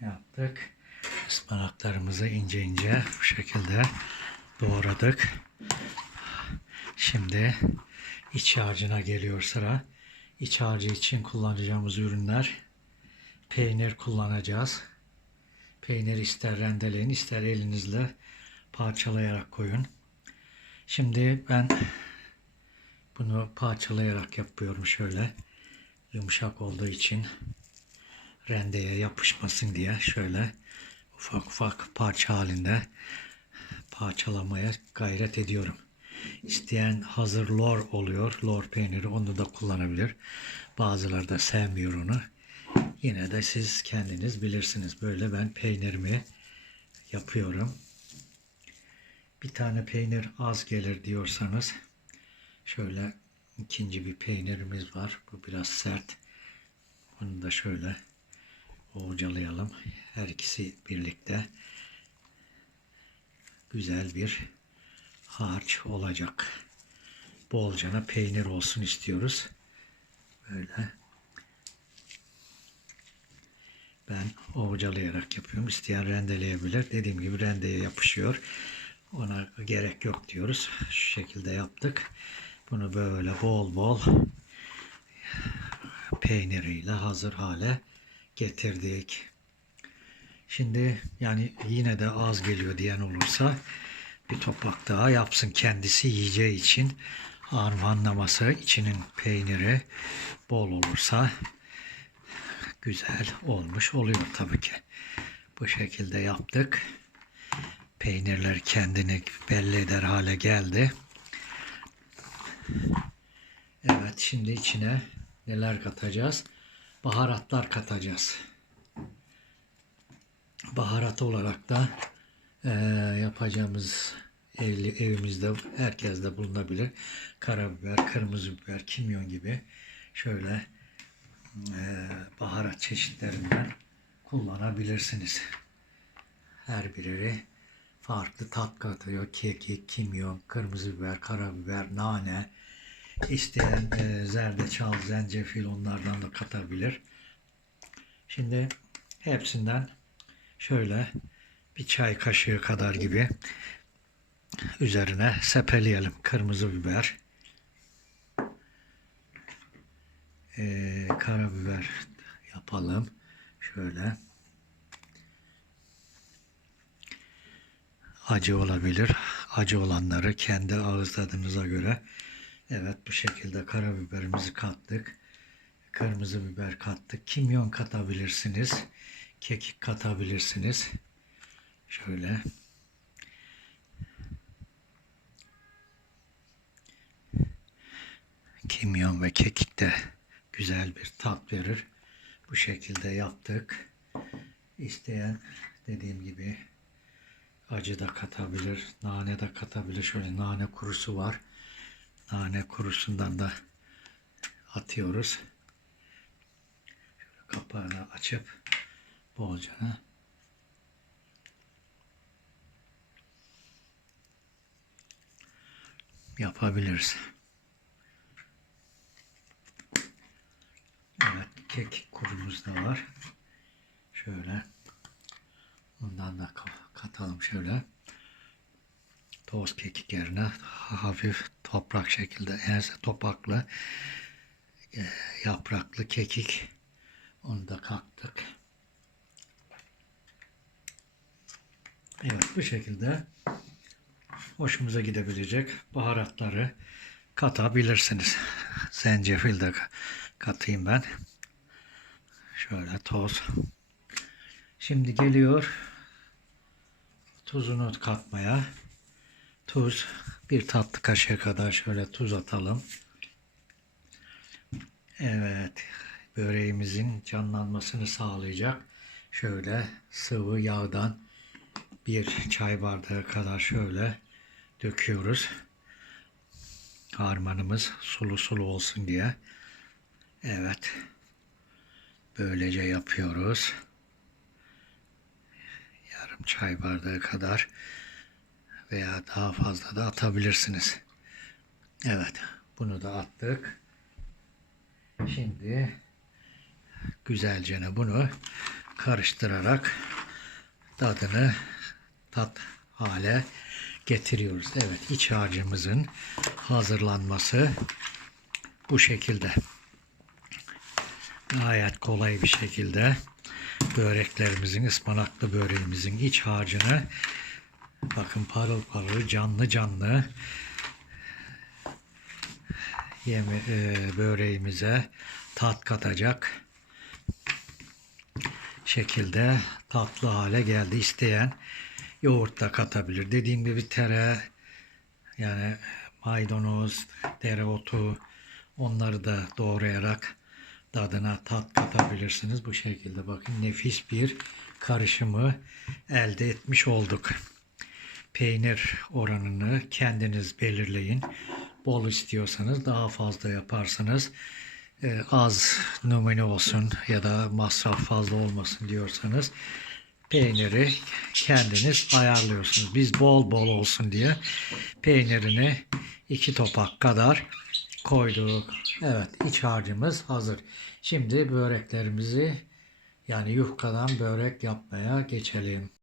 yaptık. Ispanaklarımızı ince ince bu şekilde doğradık. Şimdi iç harcına geliyor sıra. İç harcı için kullanacağımız ürünler peynir kullanacağız. Peynir ister rendeleyin ister elinizle parçalayarak koyun. Şimdi ben bunu parçalayarak yapıyorum şöyle. Yumuşak olduğu için rendeye yapışmasın diye şöyle ufak ufak parça halinde parçalamaya gayret ediyorum. İsteyen hazır lor oluyor. Lor peyniri onu da kullanabilir. Bazıları da sevmiyor onu. Yine de siz kendiniz bilirsiniz. Böyle ben peynirimi yapıyorum. Bir tane peynir az gelir diyorsanız şöyle ikinci bir peynirimiz var. Bu biraz sert. Bunu da şöyle ovcalayalım. Her ikisi birlikte güzel bir harç olacak. Bolcana peynir olsun istiyoruz. Böyle ben ovcalayarak yapıyorum. İsteyen rendeleyebilir. Dediğim gibi rendeye yapışıyor. Ona gerek yok diyoruz. Şu şekilde yaptık. Bunu böyle bol bol peyniriyle hazır hale getirdik. Şimdi yani yine de az geliyor diyen olursa bir topak daha yapsın kendisi yiyeceği için harmanlaması içinin peyniri bol olursa güzel olmuş oluyor tabii ki. Bu şekilde yaptık. Peynirler kendini belli eder hale geldi. Evet şimdi içine neler katacağız? Baharatlar katacağız. Baharat olarak da eee, yapacağımız evli, evimizde herkeste bulunabilir. Karabiber, kırmızı biber, kimyon gibi şöyle eee, baharat çeşitlerinden kullanabilirsiniz. Her biri farklı tat katıyor. Kekik, kimyon, kırmızı biber, karabiber, nane. İsteyen eee, zerdeçal, zencefil onlardan da katabilir. Şimdi hepsinden şöyle bir çay kaşığı kadar gibi üzerine sepeleyelim. Kırmızı biber, eee, karabiber yapalım. Şöyle. Acı olabilir. Acı olanları kendi ağız tadınıza göre. Evet bu şekilde karabiberimizi kattık. Kırmızı biber kattık. Kimyon katabilirsiniz. Kekik katabilirsiniz. Şöyle. Kimyon ve kekik de güzel bir tat verir. Bu şekilde yaptık. İsteyen dediğim gibi acı da katabilir, nane de katabilir. Şöyle nane kurusu var. Nane kurusundan da atıyoruz. Şöyle kapağını açıp bolca yapabiliriz. Evet, kekik kurumuz da var. Şöyle. Bundan da ka- katalım şöyle. Toz kekik yerine hafif toprak şekilde, ense topaklı e, yapraklı kekik. Onu da kattık. Evet bu şekilde hoşumuza gidebilecek baharatları katabilirsiniz. Zencefil de katayım ben. Şöyle toz. Şimdi geliyor tuzunu katmaya. Tuz bir tatlı kaşığı kadar şöyle tuz atalım. Evet böreğimizin canlanmasını sağlayacak şöyle sıvı yağdan bir çay bardağı kadar şöyle döküyoruz. Harmanımız sulu sulu olsun diye. Evet. Böylece yapıyoruz. Yarım çay bardağı kadar veya daha fazla da atabilirsiniz. Evet. Bunu da attık. Şimdi güzelce bunu karıştırarak tadını tat hale getiriyoruz. Evet iç harcımızın hazırlanması bu şekilde. Gayet kolay bir şekilde böreklerimizin, ıspanaklı böreğimizin iç harcını bakın parıl parıl canlı canlı yeme e, böreğimize tat katacak şekilde tatlı hale geldi. İsteyen yoğurt da katabilir. Dediğim gibi tere yani maydanoz, dereotu onları da doğrayarak tadına tat katabilirsiniz. Bu şekilde bakın nefis bir karışımı elde etmiş olduk. Peynir oranını kendiniz belirleyin. Bol istiyorsanız daha fazla yaparsınız. Ee, az numune olsun ya da masraf fazla olmasın diyorsanız peyniri kendiniz ayarlıyorsunuz. Biz bol bol olsun diye peynirini iki topak kadar koyduk. Evet iç harcımız hazır. Şimdi böreklerimizi yani yufkadan börek yapmaya geçelim.